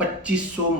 2500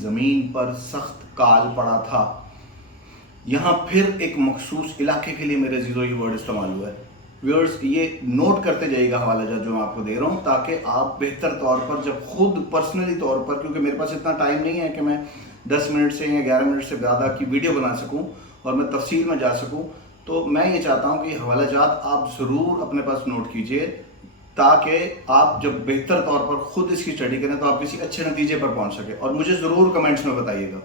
زمین پر سخت کال پڑا تھا. یہاں پھر ایک مخصوص علاقے کے لیے میرے عزیزو یہ ورڈ استعمال ہوا ہے. ویورز یہ نوٹ کرتے جائیے گا حوالہ جات جو میں آپ کو دے رہا ہوں، تاکہ آپ بہتر طور پر جب خود پرسنلی طور پر، کیونکہ میرے پاس اتنا ٹائم نہیں ہے کہ میں 10 منٹ سے یا 11 منٹ سے زیادہ کی ویڈیو بنا سکوں اور میں تفصیل میں جا سکوں، تو میں یہ چاہتا ہوں کہ یہ حوالہ جات آپ ضرور اپنے پاس نوٹ کیجئے، تاکہ آپ جب بہتر طور پر خود اس کی اسٹڈی کریں تو آپ کسی اچھے نتیجے پر پہنچ سکیں. اور مجھے ضرور کمنٹس میں بتائیے گا.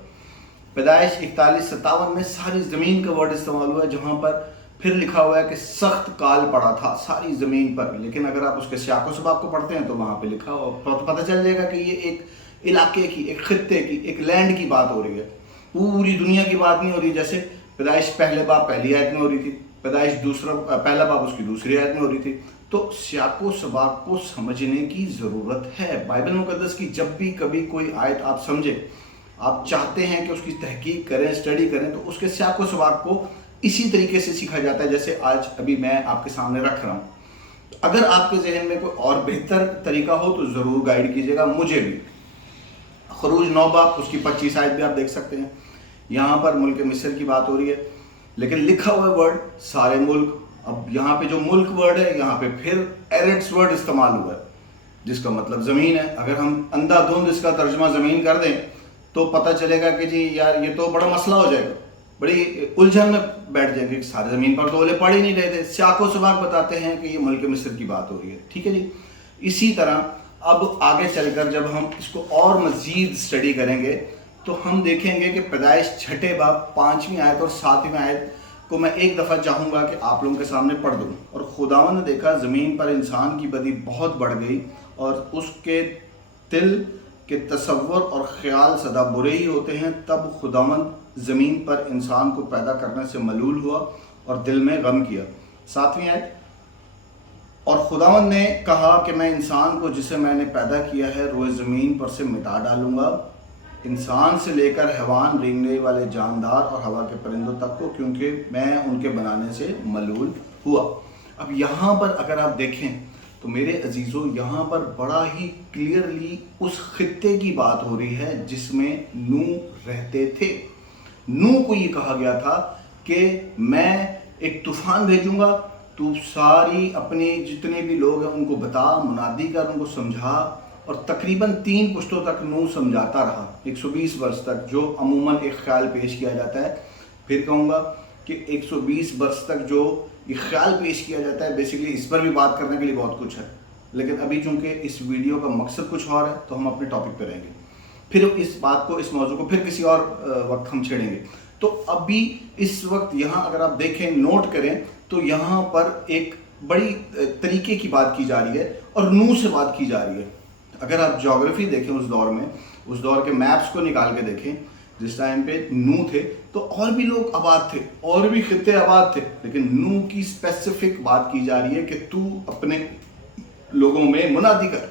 پیدائش 41-57 میں ساری زمین کا ورڈ استعمال ہوا ہے، جہاں پر پھر لکھا ہوا ہے کہ سخت کال پڑا تھا ساری زمین پر. لیکن اگر آپ اس کے سیاق و سباق کو پڑھتے ہیں تو وہاں پہ لکھا ہوا پتہ چل جائے گا کہ یہ ایک علاقے کی، ایک خطے کی، ایک لینڈ کی بات ہو رہی ہے. پوری دنیا کی بات نہیں ہو رہی. جیسے پیدائش پہلے باب پہلی آیت میں ہو رہی تھی، پیدائش پہلا باب اس کی دوسری آیت میں ہو رہی تھی. تو سیاق و سباق کو سمجھنے کی ضرورت ہے. بائبل مقدس کی جب بھی کبھی کوئی آیت آپ سمجھیں، آپ چاہتے ہیں کہ اس کی تحقیق کریں، اسٹڈی کریں، تو اس کے سیاق و سباق کو اسی طریقے سے سیکھا جاتا ہے جیسے آج ابھی میں آپ کے سامنے رکھ رہا ہوں. اگر آپ کے ذہن میں کوئی اور بہتر طریقہ ہو تو ضرور گائیڈ کیجیے گا مجھے بھی. خروج 9 باب اس کی 25 آیت بھی آپ دیکھ سکتے ہیں. یہاں پر ملک مصر کی بات ہو رہی ہے، لیکن لکھا ہوا ورڈ سارے ملک. اب یہاں پہ جو ملک ورڈ ہے، یہاں پہ پھر ایرٹس ورڈ استعمال ہوا ہے، جس کا مطلب زمین ہے. اگر ہم اندھا دھند اس کا ترجمہ زمین کر دیں تو پتہ چلے گا کہ جی یار یہ تو بڑا مسئلہ ہو جائے گا، بڑی الجھن میں بیٹھ جائیں گے. سارے زمین پر تو اولے پڑھ ہی نہیں رہے تھے. سیاق و سباق بتاتے ہیں کہ یہ ملک مصر کی بات ہو رہی ہے. ٹھیک ہے جی. اسی طرح اب آگے چل کر جب ہم اس کو اور مزید اسٹڈی کریں گے تو ہم دیکھیں گے کہ پیدائش 6 باب 5ویں آیت اور 7ویں آیت کو میں ایک دفعہ چاہوں گا کہ آپ لوگوں کے سامنے پڑھ دوں. اور خداوند نے دیکھا زمین پر انسان کی بدی بہت بڑھ گئی اور اس کے دل کے تصور اور خیال سدا برے ہی ہوتے ہیں. تب خداوند زمین پر انسان کو پیدا کرنے سے ملول ہوا اور دل میں غم کیا. 7ویں آیت، اور خداوند نے کہا کہ میں انسان کو جسے میں نے پیدا کیا ہے روئے زمین پر سے مٹا ڈالوں گا، انسان سے لے کر حیوان، رینگنے والے جاندار اور ہوا کے پرندوں تک کو، کیونکہ میں ان کے بنانے سے ملول ہوا. اب یہاں پر اگر آپ دیکھیں تو میرے عزیزو یہاں پر بڑا ہی کلیئرلی اس خطے کی بات ہو رہی ہے جس میں نوح رہتے تھے. نوح کو یہ کہا گیا تھا کہ میں ایک طوفان بھیجوں گا، تو ساری اپنے جتنے بھی لوگ ہیں ان کو بتا، منادی کر، ان کو سمجھا. اور تقریباً 3 پشتوں تک نوح سمجھاتا رہا، 120 برس تک، جو عموماً ایک خیال پیش کیا جاتا ہے. پھر کہوں گا کہ 120 برس تک جو یہ خیال پیش کیا جاتا ہے، بیسیکلی اس پر بھی بات کرنے کے لیے بہت کچھ ہے، لیکن ابھی چونکہ اس ویڈیو کا مقصد کچھ اور ہے تو ہم اپنے ٹاپک پہ رہیں گے. پھر اس بات کو، اس موضوع کو پھر کسی اور وقت ہم چھیڑیں گے. تو ابھی اس وقت یہاں اگر آپ دیکھیں، نوٹ کریں تو یہاں پر ایک بڑی طریقے کی بات کی جا رہی ہے اور نوح سے بات کی جا رہی ہے. اگر آپ جغرافی دیکھیں اس دور میں، اس دور کے میپس کو نکال کے دیکھیں، جس ٹائم پہ نوح تھے تو اور بھی لوگ آباد تھے، اور بھی خطے آباد تھے، لیکن نوح کی اسپیسیفک بات کی جا رہی ہے کہ تو اپنے لوگوں میں منادی کر.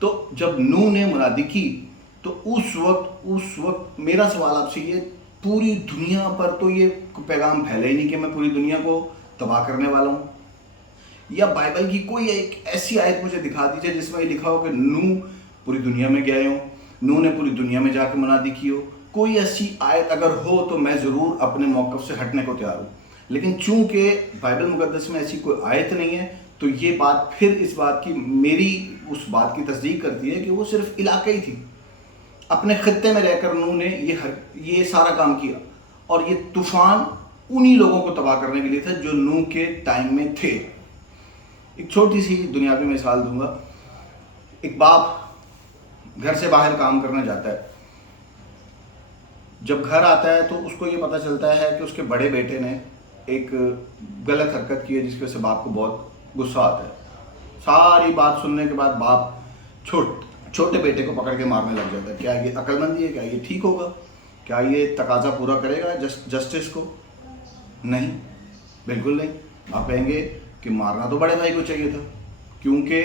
تو جب نوح نے منادی کی تو اس وقت میرا سوال آپ سے یہ، پوری دنیا پر تو یہ پیغام پھیلا ہی نہیں کہ میں پوری دنیا کو تباہ کرنے والا ہوں. یا بائبل کی کوئی ایک ایسی آیت مجھے دکھا دیجیے جس میں یہ لکھا ہو کہ نوح پوری دنیا میں گئے ہوں، نوح نے پوری دنیا میں جا کے منادی کی ہو. کوئی ایسی آیت اگر ہو تو میں ضرور اپنے موقف سے ہٹنے کو تیار ہوں. لیکن چونکہ بائبل مقدس میں ایسی کوئی آیت نہیں ہے تو یہ بات پھر اس بات کی، میری اس بات کی تصدیق کرتی ہے کہ وہ صرف علاقائی تھی. اپنے خطے میں رہ کر نوح نے یہ سارا کام کیا، اور یہ طوفان انہی لوگوں کو تباہ کرنے کے لیے تھا جو نوح کے ٹائم میں تھے. ایک چھوٹی سی دنیاوی مثال دوں گا. ایک باپ گھر سے باہر کام کرنے جاتا ہے. جب گھر آتا ہے تو اس کو یہ پتہ چلتا ہے کہ اس کے بڑے بیٹے نے ایک غلط حرکت کی ہے جس کی وجہ سے باپ کو بہت غصہ آتا ہے. ساری بات سننے کے بعد باپ چھوٹے بیٹے کو پکڑ کے مارنے لگ جاتا ہے. کیا یہ عقل مندی ہے؟ کیا یہ ٹھیک ہوگا؟ کیا یہ تقاضا پورا کرے گا جسٹس کو؟ نہیں، بالکل نہیں. آپ کہیں گے کہ مارنا تو بڑے بھائی کو چاہیے تھا، کیونکہ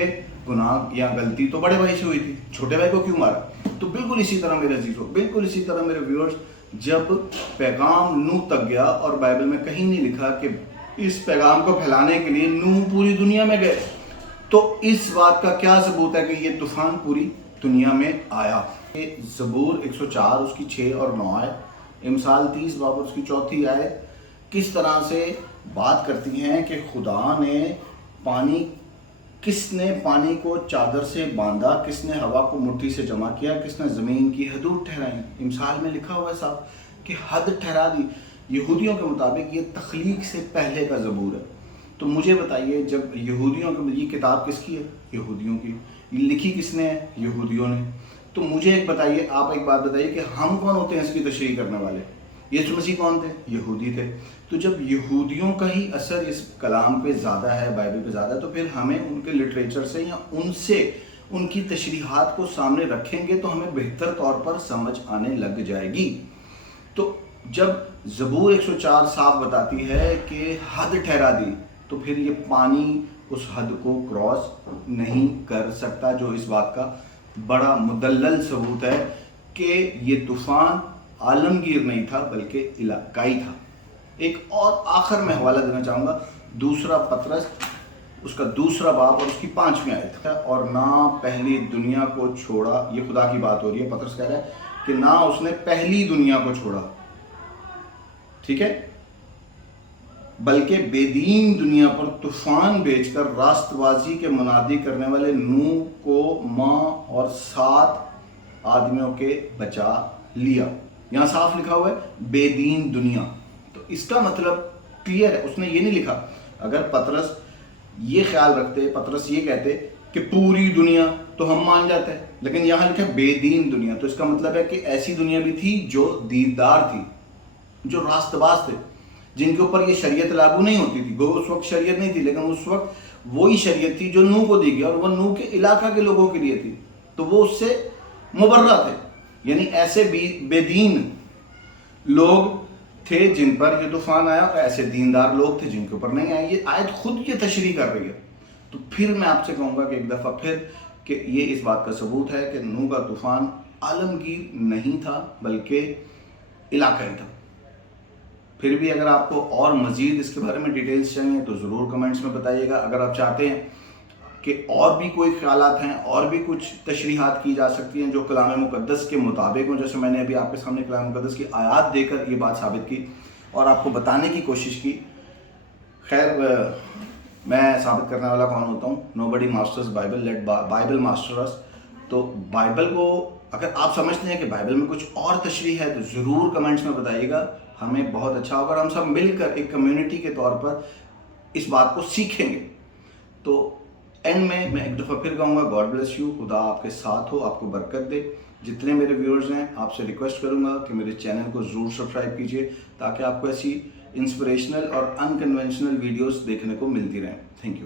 گناہ یا غلطی تو بڑے بھائی سے ہوئی تھی، چھوٹے بھائی کو کیوں مارا؟ تو بالکل اسی طرح میرے عزیزو، بالکل اسی طرح میرے ویورز، جب پیغام نوح تک گیا اور بائبل میں کہیں نہیں لکھا کہ اس پیغام کو پھیلانے کے لیے نوح پوری دنیا میں گئے. تو اس بات کا کیا ثبوت ہے کہ یہ طوفان پوری دنیا میں آیا؟ زبور 104 اس کی 6 اور 9 آیت، امثال 30 باب اور اس کی 4 آیت کس طرح سے بات کرتی ہیں کہ خدا نے کس نے پانی کو چادر سے باندھا، کس نے ہوا کو مٹھی سے جمع کیا، کس نے زمین کی حدود ٹھہرائی۔ امثال میں لکھا ہوا ہے صاحب کہ حد ٹھہرا دی۔ یہودیوں کے مطابق یہ تخلیق سے پہلے کا زبور ہے۔ تو مجھے بتائیے، جب یہودیوں کی یہ کتاب کس کی ہے؟ یہودیوں کی۔ یہ لکھی کس نے ہے؟ یہودیوں نے۔ تو مجھے آپ ایک بات بتائیے کہ ہم کون ہوتے ہیں اس کی تشریح کرنے والے؟ یسوع مسیح کون تھے؟ یہودی تھے۔ تو جب یہودیوں کا ہی اثر اس کلام پہ زیادہ ہے، بائبل پہ زیادہ ہے، تو پھر ہمیں ان کے لٹریچر سے یا ان کی تشریحات کو سامنے رکھیں گے تو ہمیں بہتر طور پر سمجھ آنے لگ جائے گی۔ تو جب زبور 104 صاف بتاتی ہے کہ حد ٹھہرا دی، تو پھر یہ پانی اس حد کو کراس نہیں کر سکتا، جو اس بات کا بڑا مدلل ثبوت ہے کہ یہ طوفان عالمگیر نہیں تھا بلکہ علاقائی تھا۔ ایک اور آخر میں حوالہ دینا چاہوں گا، دوسرا پطرس اس کا 2 باب اور اس کی 5 آیت ہے، اور نہ پہلی دنیا کو چھوڑا۔ یہ خدا کی بات ہو رہی ہے، پطرس کہہ رہا ہے کہ نہ اس نے پہلی دنیا کو چھوڑا، ٹھیک ہے، بلکہ بے دین دنیا پر طوفان بھیج کر راست بازی کے منادی کرنے والے نوح کو ماں اور 7 آدمیوں کے بچا لیا۔ یہاں صاف لکھا ہوا ہے بے دین دنیا۔ تو اس کا مطلب کلیئر ہے، اس نے یہ نہیں لکھا۔ اگر پطرس یہ خیال رکھتے، پطرس یہ کہتے کہ پوری دنیا، تو ہم مان جاتے ہیں، لیکن یہاں لکھا بے دین دنیا، تو اس کا مطلب ہے کہ ایسی دنیا بھی تھی جو دیندار تھی، جو راست باز تھے، جن کے اوپر یہ شریعت لاگو نہیں ہوتی تھی۔ گو اس وقت شریعت نہیں تھی، لیکن اس وقت وہی شریعت تھی جو نوح کو دی گئی، اور وہ نوح کے علاقہ کے لوگوں کے لیے تھی، تو وہ اس سے مبرہ تھے۔ یعنی ایسے بے دین لوگ تھے جن پر یہ طوفان آیا، اور ایسے دیندار لوگ تھے جن کے اوپر نہیں آیا۔ یہ آیت خود یہ تشریح کر رہی ہے۔ تو پھر میں آپ سے کہوں گا کہ ایک دفعہ پھر کہ یہ اس بات کا ثبوت ہے کہ نوح کا طوفان عالمگیر نہیں تھا بلکہ علاقائی تھا۔ پھر بھی اگر آپ کو اور مزید اس کے بارے میں ڈیٹیلز چاہیے تو ضرور کمنٹس میں بتائیے گا۔ اگر آپ چاہتے ہیں کہ اور بھی کوئی خیالات ہیں، اور بھی کچھ تشریحات کی جا سکتی ہیں جو کلام مقدس کے مطابق ہوں، جیسے میں نے ابھی آپ کے سامنے کلام مقدس کی آیات دے کر یہ بات ثابت کی اور آپ کو بتانے کی کوشش کی۔ خیر، میں ثابت کرنے والا کون ہوتا ہوں؟ Nobody masters Bible, let Bible master us. تو بائبل کو اگر آپ سمجھتے ہیں کہ بائبل میں کچھ اور تشریح ہے تو ضرور کمنٹس میں بتائیے گا، ہمیں بہت اچھا ہوگا، اور ہم سب مل کر ایک کمیونٹی کے طور پر اس بات کو سیکھیں گے۔ تو اینڈ میں ایک دفعہ پھر کہوں گا، گاڈ بلیس یو، خدا آپ کے ساتھ ہو، آپ کو برکت دے۔ جتنے میرے ویورز ہیں، آپ سے ریکویسٹ کروں گا کہ میرے چینل کو ضرور سبسکرائب کیجیے تاکہ آپ کو ایسی انسپریشنل اور انکنونشنل ویڈیوز دیکھنے کو ملتی رہیں۔ Thank you.